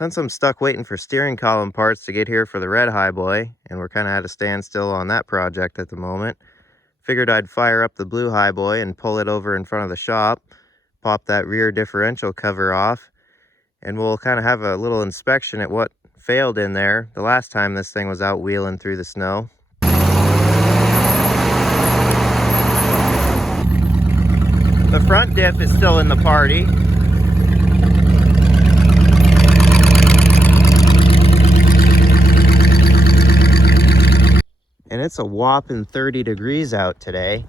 Since I'm stuck waiting for steering column parts to get here for the red Highboy, and we're kind of at a standstill on that project at the moment, figured I'd fire up the blue Highboy and pull it over in front of the shop, pop that rear differential cover off, and we'll kind of have a little inspection at what failed in there the last time this thing was out wheeling through the snow. The front diff is still in the party. And it's a whopping 30 degrees out today.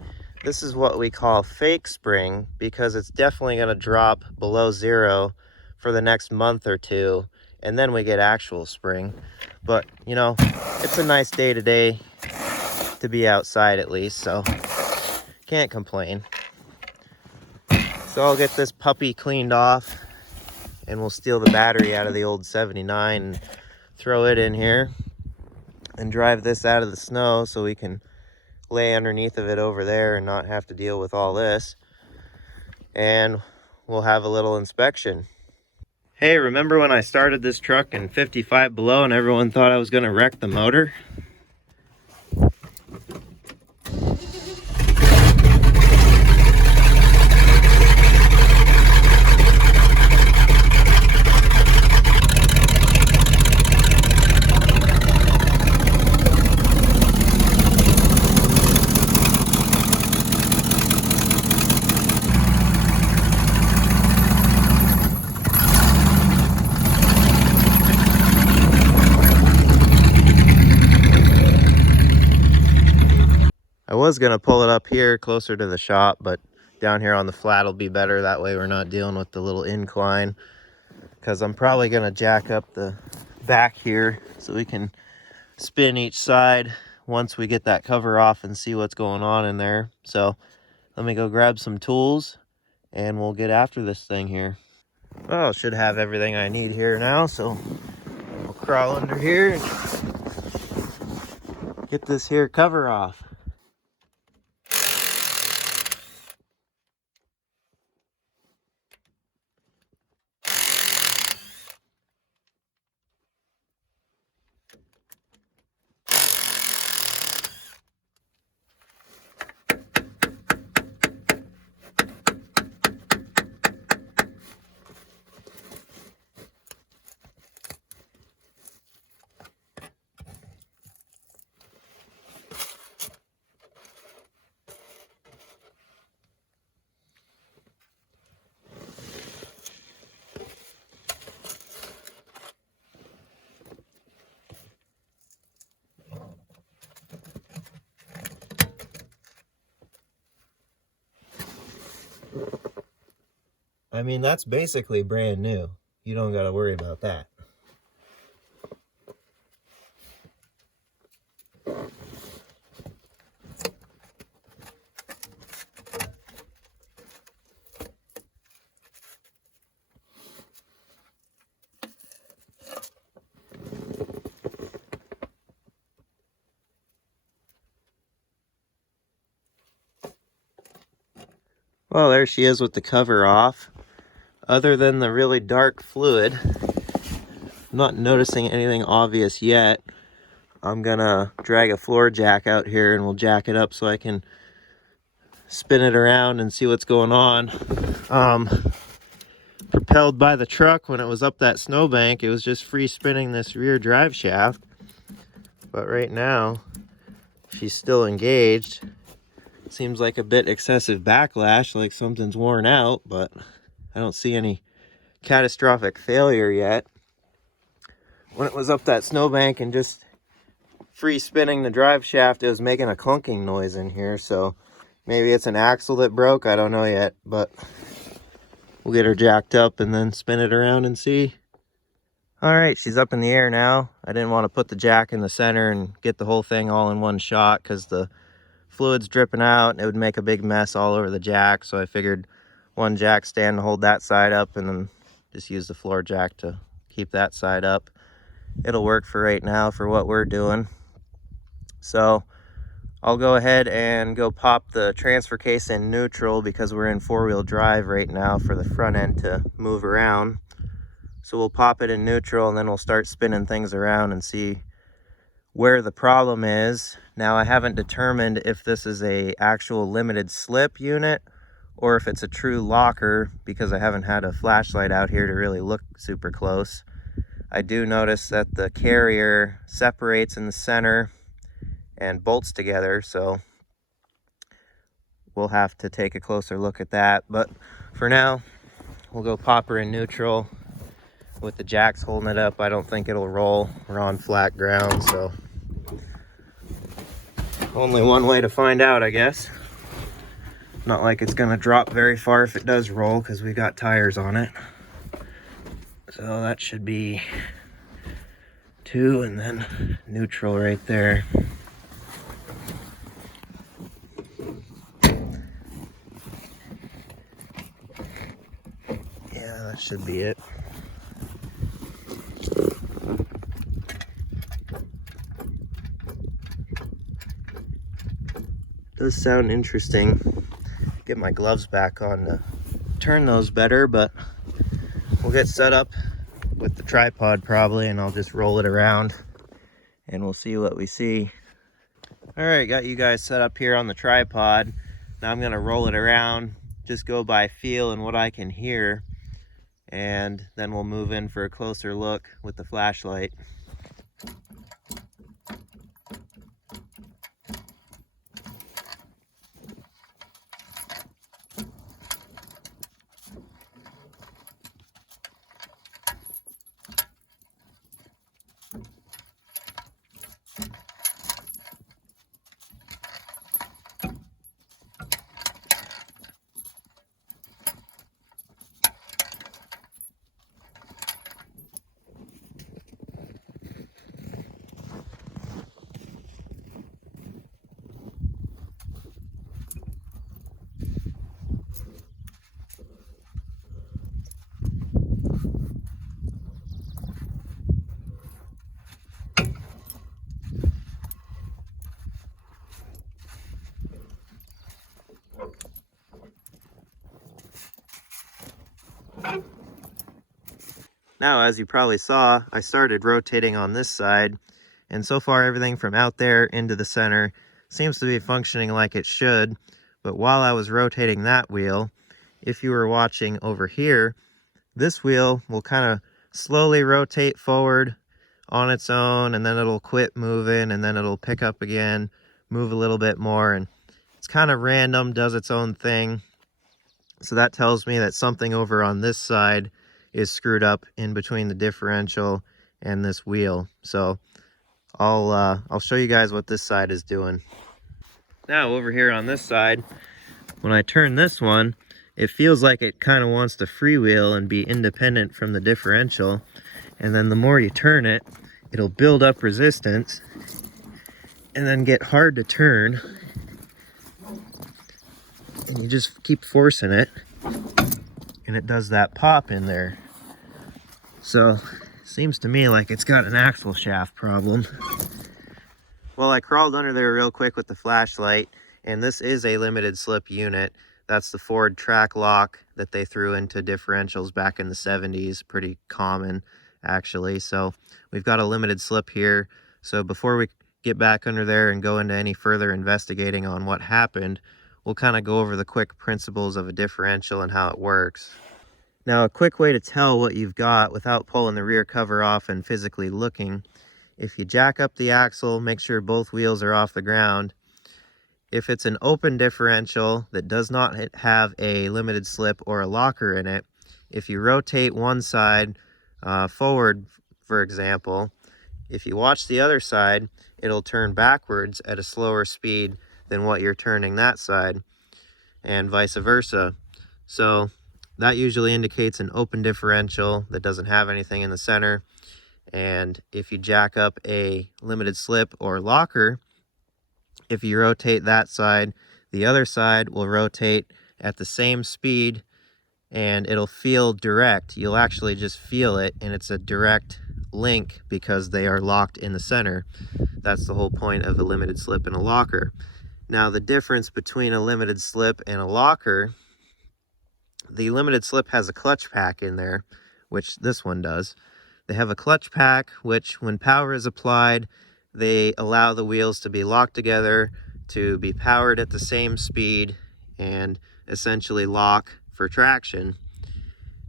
This is what we call fake spring because it's definitely going to drop below zero for the next month or two, and then we get actual spring. But you know, it's a nice day today to be outside at least, so can't complain. So I'll get this puppy cleaned off and we'll steal the battery out of the old 79 and throw it in here and drive this out of the snow so we can lay underneath of it over there and not have to deal with all this. And we'll have a little inspection. Hey, remember when I started this truck in 55 below and everyone thought I was going to wreck the motor? I was going to pull it up here closer to the shop, but down here on the flat will be better. That way we're not dealing with the little incline, because I'm probably going to jack up the back here so we can spin each side once we get that cover off and see what's going on in there. So let me go grab some tools and we'll get after this thing here. Well, should have everything I need here now, so we'll crawl under here and get this here cover off. I mean, that's basically brand new. You don't got to worry about that. Well, there she is with the cover off. Other than the really dark fluid, I'm not noticing anything obvious yet. I'm gonna drag a floor jack out here and we'll jack it up so I can spin it around and see what's going on. Propelled by the truck when it was up that snowbank, it was just free spinning this rear drive shaft. But right now, she's still engaged. Seems like a bit excessive backlash, like something's worn out, but I don't see any catastrophic failure yet. When it was up that snowbank and just free spinning the drive shaft, it was making a clunking noise in here, so maybe it's an axle that broke, I don't know yet, but we'll get her jacked up and then spin it around and see. All right, she's up in the air now. I didn't want to put the jack in the center and get the whole thing all in one shot because the fluid's dripping out and it would make a big mess all over the jack, so I figured one jack stand to hold that side up and then just use the floor jack to keep that side up. It'll work for right now for what we're doing. So I'll go ahead and go pop the transfer case in neutral because we're in four-wheel drive right now for the front end to move around. So we'll pop it in neutral and then we'll start spinning things around and see where the problem is. Now, I haven't determined if this is a actual limited slip unit or if it's a true locker, because I haven't had a flashlight out here to really look super close. I do notice that the carrier separates in the center and bolts together, so we'll have to take a closer look at that. But for now, we'll go pop her in neutral. With the jacks holding it up, I don't think it'll roll. We're on flat ground, so only one way to find out, I guess. Not like it's gonna drop very far if it does roll, because we got tires on it. So that should be 2 and then neutral right there. Yeah, that should be it. Does sound interesting. Get my gloves back on to turn those better, but we'll get set up with the tripod probably, and I'll just roll it around and we'll see what we see. All right, got you guys set up here on the tripod. Now I'm gonna roll it around, just go by feel and what I can hear, and then we'll move in for a closer look with the flashlight. Now, as you probably saw, I started rotating on this side, and so far everything from out there into the center seems to be functioning like it should. But while I was rotating that wheel, if you were watching over here, this wheel will kind of slowly rotate forward on its own, and then it'll quit moving, and then it'll pick up again, move a little bit more, and it's kind of random, does its own thing. So that tells me that something over on this side is screwed up in between the differential and this wheel. So I'll show you guys what this side is doing. Now over here on this side, when I turn this one, it feels like it kind of wants to freewheel and be independent from the differential. And then the more you turn it, it'll build up resistance and then get hard to turn. And you just keep forcing it, and it does that pop in there. So seems to me like it's got an axle shaft problem. Well, I crawled under there real quick with the flashlight, and this is a limited slip unit. That's the Ford track lock that they threw into differentials back in the 70s. Pretty common, actually. So we've got a limited slip here. So before we get back under there and go into any further investigating on what happened, we'll kind of go over the quick principles of a differential and how it works. Now, a quick way to tell what you've got without pulling the rear cover off and physically looking, if you jack up the axle, make sure both wheels are off the ground. If it's an open differential that does not have a limited slip or a locker in it, if you rotate one side forward, for example, if you watch the other side, it'll turn backwards at a slower speed than what you're turning that side, and vice versa. So that usually indicates an open differential that doesn't have anything in the center. And if you jack up a limited slip or locker, if you rotate that side, the other side will rotate at the same speed, and it'll feel direct. You'll actually just feel it, and it's a direct link because they are locked in the center. That's the whole point of a limited slip and a locker. Now, the difference between a limited slip and a locker, the limited slip has a clutch pack in there, which this one does. They have a clutch pack, which when power is applied, they allow the wheels to be locked together, to be powered at the same speed, and essentially lock for traction.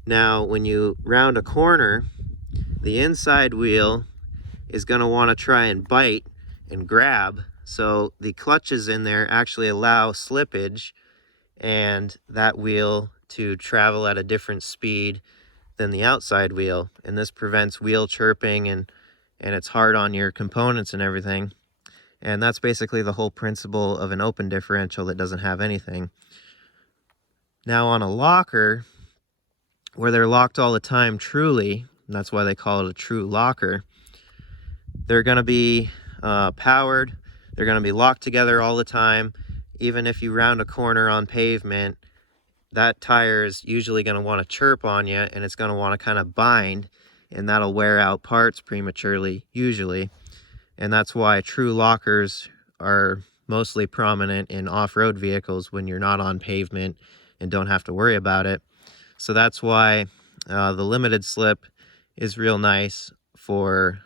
Now, when you round a corner, the inside wheel is going to want to try and bite and grab. So the clutches in there actually allow slippage and that wheel to travel at a different speed than the outside wheel. And this prevents wheel chirping, and it's hard on your components and everything. And that's basically the whole principle of an open differential that doesn't have anything. Now on a locker, where they're locked all the time truly, and that's why they call it a true locker, they're going to be powered, they're going to be locked together all the time. Even if you round a corner on pavement, that tire is usually going to want to chirp on you, and it's going to want to kind of bind, and that'll wear out parts prematurely usually. And that's why true lockers are mostly prominent in off-road vehicles when you're not on pavement and don't have to worry about it. So that's why the limited slip is real nice for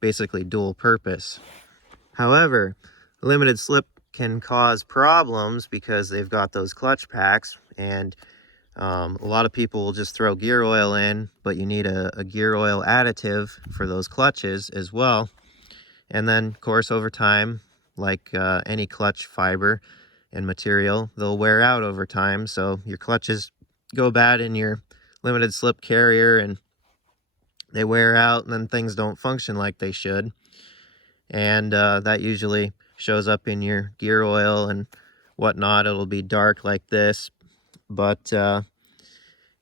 basically dual purpose. However, limited slip can cause problems because they've got those clutch packs, and a lot of people will just throw gear oil in, but you need a gear oil additive for those clutches as well. And then, of course, over time, like any clutch fiber and material, they'll wear out over time. So your clutches go bad in your limited slip carrier, and they wear out, and then things don't function like they should. And that usually shows up in your gear oil and whatnot. It'll be dark like this. But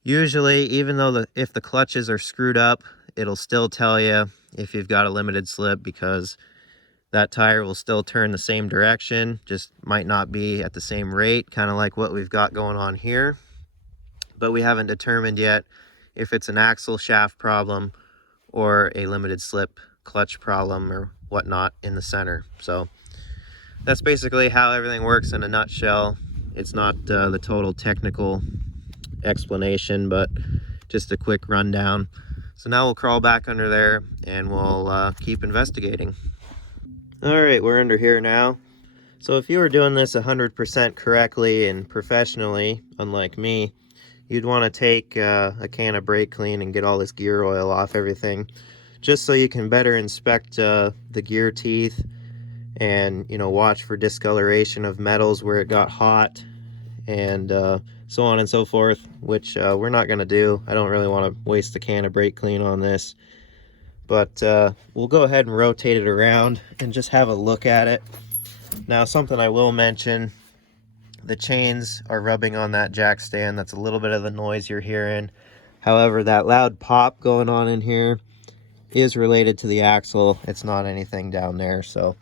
usually, even though if the clutches are screwed up, it'll still tell you if you've got a limited slip, because that tire will still turn the same direction, just might not be at the same rate, kind of like what we've got going on here. But we haven't determined yet if it's an axle shaft problem or a limited slip clutch problem or whatnot in the center. So that's basically how everything works in a nutshell. It's not the total technical explanation, but just a quick rundown. So now we'll crawl back under there and we'll keep investigating. All right, we're under here now. So if you were doing this 100% correctly and professionally, unlike me, you'd want to take a can of brake clean and get all this gear oil off everything, just so you can better inspect the gear teeth and, you know, watch for discoloration of metals where it got hot, and so on and so forth, which we're not going to do. I don't really want to waste a can of brake clean on this, but we'll go ahead and rotate it around and just have a look at it. Now, something I will mention, the chains are rubbing on that jack stand. That's a little bit of the noise you're hearing. However, that loud pop going on in here is related to the axle. It's not anything down there, so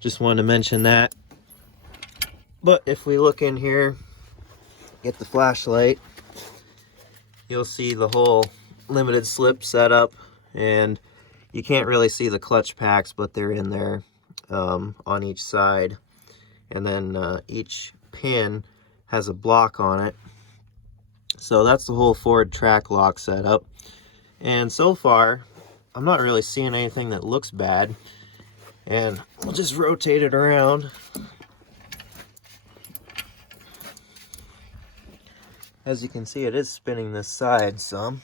just wanted to mention that. But if we look in here, get the flashlight, you'll see the whole limited slip setup, and you can't really see the clutch packs, but they're in there on each side. And then each pin has a block on it. So that's the whole Ford track lock setup. And so far, I'm not really seeing anything that looks bad. And we'll just rotate it around. As you can see, it is spinning this side some.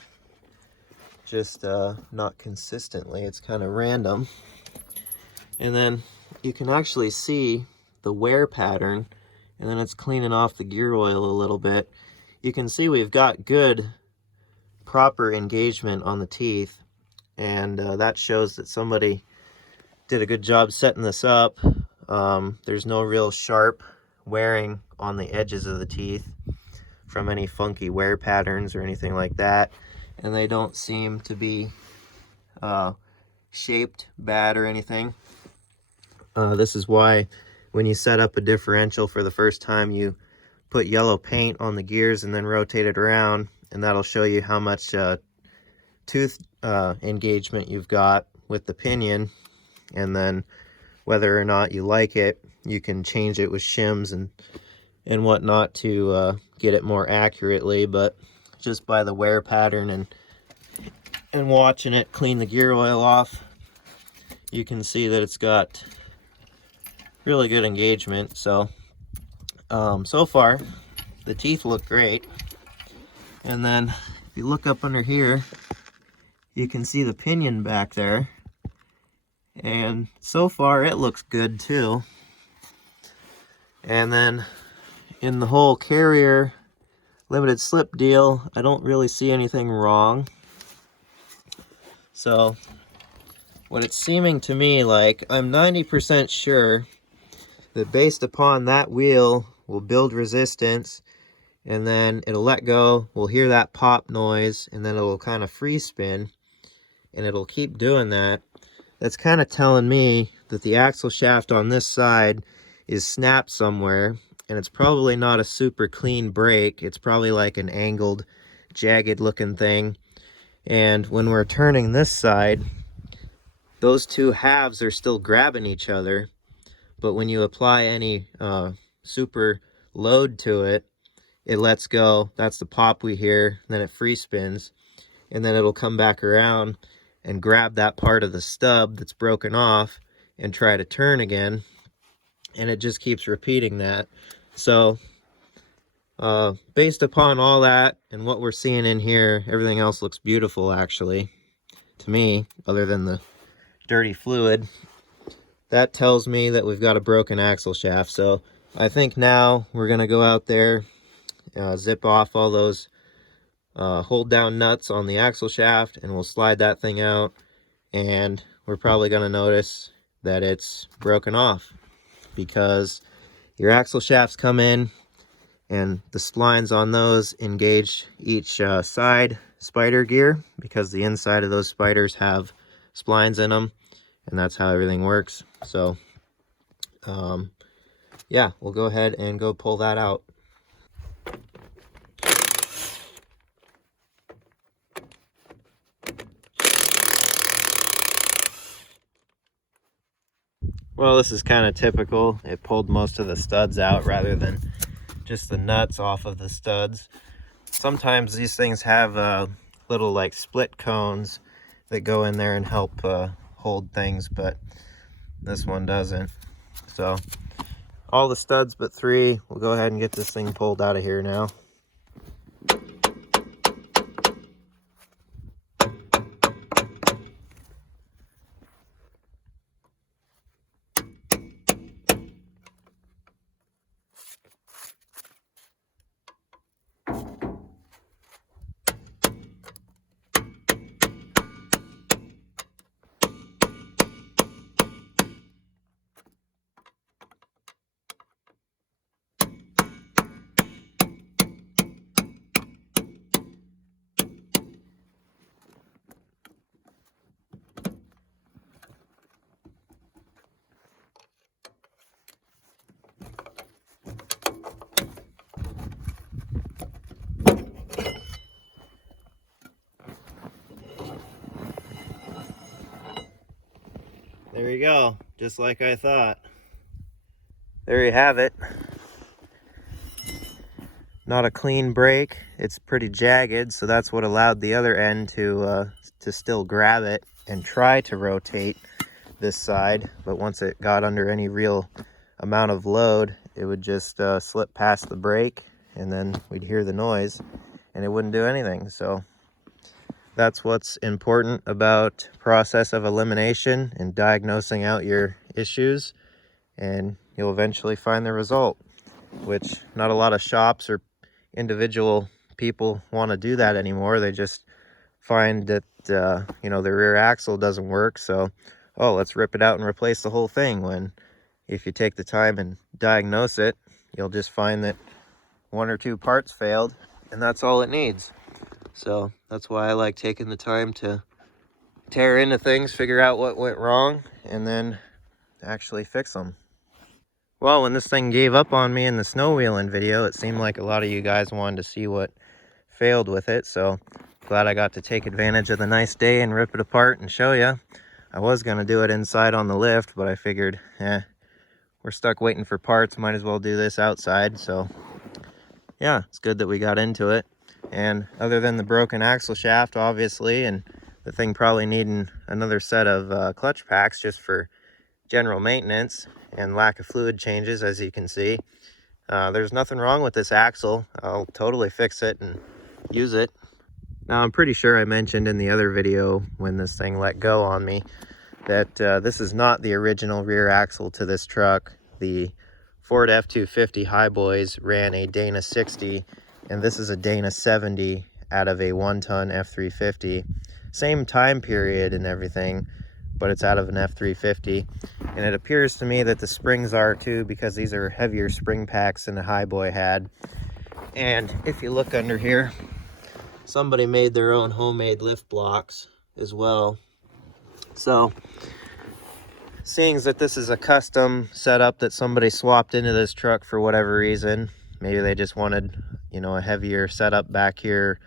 Just not consistently. It's kind of random. And then you can actually see the wear pattern, and then it's cleaning off the gear oil a little bit. You can see we've got good, proper engagement on the teeth, and that shows that somebody did a good job setting this up. There's no real sharp wearing on the edges of the teeth from any funky wear patterns or anything like that, and they don't seem to be shaped bad or anything. This is why when you set up a differential for the first time, you put yellow paint on the gears and then rotate it around, and that'll show you how much tooth engagement you've got with the pinion, and then whether or not you like it, you can change it with shims and whatnot to get it more accurately. But just by the wear pattern and and watching it clean the gear oil off, you can see that it's got really good engagement. So so far the teeth look great. And then if you look up under here, you can see the pinion back there, and so far it looks good too. And then in the whole carrier limited slip deal, I don't really see anything wrong. So what it's seeming to me like, I'm 90% sure that based upon that wheel will build resistance, and then it'll let go, we'll hear that pop noise, and then it'll kind of free spin, and it'll keep doing that. That's kind of telling me that the axle shaft on this side is snapped somewhere, and it's probably not a super clean break. It's probably like an angled, jagged looking thing. And when we're turning this side, those two halves are still grabbing each other, but when you apply any super load to it, it lets go. That's the pop we hear. Then it free spins, and then it'll come back around and grab that part of the stub that's broken off and try to turn again, and it just keeps repeating that. So based upon all that and what we're seeing in here, everything else looks beautiful actually to me, other than the dirty fluid. That tells me that we've got a broken axle shaft. So I think now we're gonna go out there, zip off all those hold down nuts on the axle shaft, and we'll slide that thing out, and we're probably going to notice that it's broken off, because your axle shafts come in and the splines on those engage each side spider gear, because the inside of those spiders have splines in them, and that's how everything works. So yeah, we'll go ahead and go pull that out. Well, this is kind of typical. It pulled most of the studs out rather than just the nuts off of the studs. Sometimes these things have little like split cones that go in there and help hold things, but this one doesn't. So all the studs but 3. We'll go ahead and get this thing pulled out of here now. There you go, just like I thought. There you have it. Not a clean break. It's pretty jagged, so that's what allowed the other end to still grab it and try to rotate this side. But once it got under any real amount of load, it would just slip past the brake, and then we'd hear the noise and it wouldn't do anything. So that's what's important about process of elimination and diagnosing out your issues, and you'll eventually find the result, which not a lot of shops or individual people want to do that anymore. They just find that you know, the rear axle doesn't work, so oh, let's rip it out and replace the whole thing, when if you take the time and diagnose it, you'll just find that 1 or 2 parts failed, and that's all it needs. So that's why I like taking the time to tear into things, figure out what went wrong, and then actually fix them. Well, when this thing gave up on me in the snow wheeling video, it seemed like a lot of you guys wanted to see what failed with it, so glad I got to take advantage of the nice day and rip it apart and show you. I was going to do it inside on the lift, but I figured, we're stuck waiting for parts, might as well do this outside. So yeah, it's good that we got into it. And other than the broken axle shaft, obviously, and the thing probably needing another set of clutch packs just for general maintenance and lack of fluid changes, as you can see. There's nothing wrong with this axle. I'll totally fix it and use it. Now, I'm pretty sure I mentioned in the other video when this thing let go on me that this is not the original rear axle to this truck. The Ford F-250 Highboys ran a Dana 60, and this is a Dana 70 out of a 1-ton F-350. Same time period and everything, but it's out of an F-350. And it appears to me that the springs are too, because these are heavier spring packs than the Highboy had. And if you look under here, somebody made their own homemade lift blocks as well. So, seeing as that this is a custom setup that somebody swapped into this truck for whatever reason, maybe they just wanted, you know, a heavier setup back here,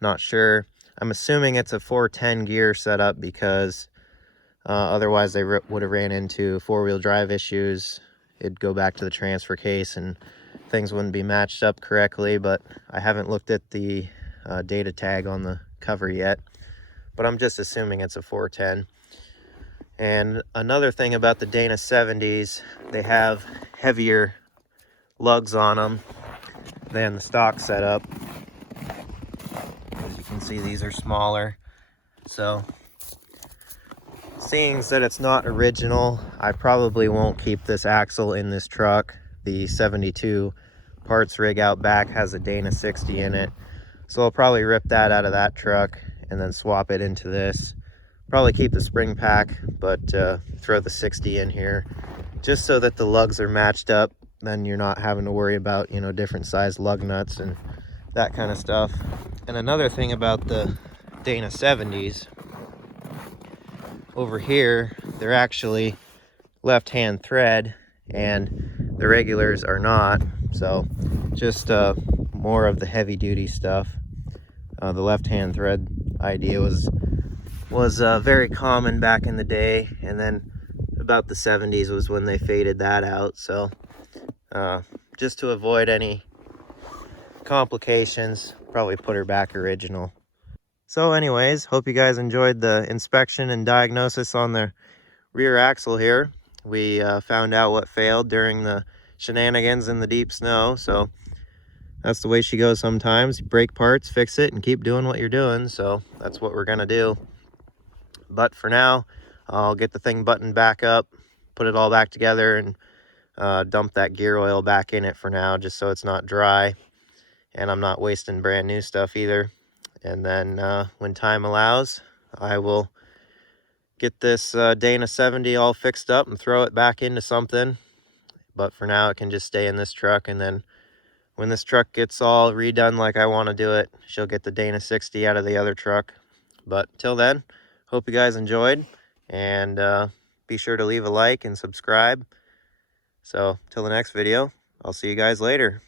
not sure. I'm assuming it's a 410 gear setup because otherwise they would have ran into four-wheel drive issues. It'd go back to the transfer case and things wouldn't be matched up correctly, but I haven't looked at the data tag on the cover yet, but I'm just assuming it's a 410. And another thing about the Dana 70s, they have heavier lugs on them than the stock setup. As you can see, these are smaller. So, seeing that it's not original, I probably won't keep this axle in this truck. The 72 parts rig out back has a Dana 60 in it. So I'll probably rip that out of that truck and then swap it into this. Probably keep the spring pack, but throw the 60 in here just so that the lugs are matched up. Then you're not having to worry about, you know, different size lug nuts and that kind of stuff. And another thing about the Dana 70s, over here, they're actually left-hand thread and the regulars are not. So just more of the heavy-duty stuff. The left-hand thread idea was very common back in the day, and then about the 70s was when they faded that out. So just to avoid any complications, probably put her back original. So anyways, hope you guys enjoyed the inspection and diagnosis on the rear axle here. We found out what failed during the shenanigans in the deep snow, so that's the way she goes sometimes. Break parts, fix it, and keep doing what you're doing. So that's what we're gonna do. But for now, I'll get the thing buttoned back up, put it all back together, and dump that gear oil back in it for now, just so it's not dry. And I'm not wasting brand new stuff either. And then when time allows, I will get this Dana 70 all fixed up and throw it back into something. But for now, it can just stay in this truck, and then when this truck gets all redone like I want to do it, she'll get the Dana 60 out of the other truck. But till then, hope you guys enjoyed, and be sure to leave a like and subscribe. So till the next video, I'll see you guys later.